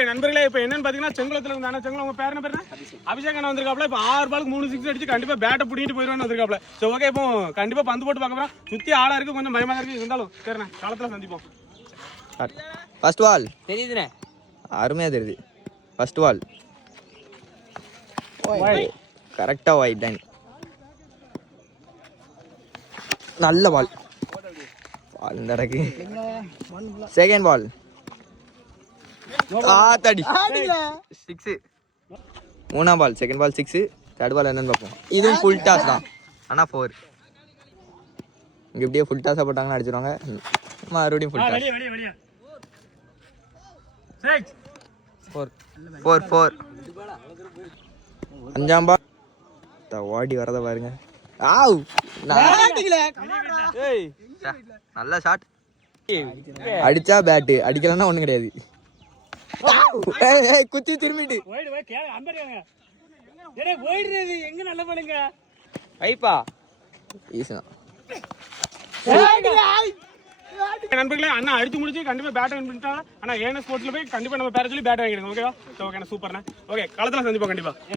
Okay நண்பர்களே இப்போ என்னன்னு பாத்தீங்கன்னா செங்குளத்துல இருந்தா செங்குளம் உங்க பேர் என்ன பேர் அபிஷேக் அண்ணா வந்திருக்காப்ல இப்போ ஆறு பாலுக்கு மூணு சிக்ஸ் அடிச்சு கண்டிப்பா பேட்டை பிடிக்கிட்டு போயிருவான்னு வந்திருக்காப்ல ஸோ ஓகே இப்போ கண்டிப்பா பந்து போட்டு பார்க்க போறோம். சுத்தி ஆளா இருக்கு கொஞ்சம் பயமா தான் இருக்கு. இருந்தாலும் சரிண்ணா காலத்துல சந்திப்போம். ஃபர்ஸ்ட் வால் தெரியுதுண்ணே. அருமையாக தெரியுது. ஃபர்ஸ்ட் வால் கரெக்டாக ஒயிட் லைன் நல்ல பால் பால் இந்த இடக்கு செகண்ட் பால் ஆத்தாடி சிக்ஸு மூணாம் ball second ball six third ball என்னன்னு பார்ப்போம். இதுவும் ஃபுல் டாஸ் தான். ஆனால் ஃபோர் இங்கே இப்படியே ஃபுல் டாஸாக போட்டாங்கன்னா அடிச்சிருவாங்க. மறுபடியும் full toss four four four அஞ்சாம் பால் த ஓடி வரத பாருங்க. ஆவ்! நல்ல ஷாட் அடிச்சா பேட்டு அடிக்கலன்னா ஒண்ணும் கிடையாது. குத்தி திரும்பிட்டு. எங்க நல்ல பண்ணுங்க? வைப்பா ஈஸிதான் நண்பர்களே அண்ணா அடிச்சு முடிச்சு கண்டிப்பா பேட் வின் பண்ணிட்டாங்க ஆனா ஏன ஸ்போர்ட்ஸ்ல போய் கண்டிப்பா நம்ம பேர சொல்லி பேட் வாங்கிடுங்க ஓகேவா ஓகே சூப்பர்ண்ணா ஓகே களத்துல சந்திப்போம் கண்டிப்பா.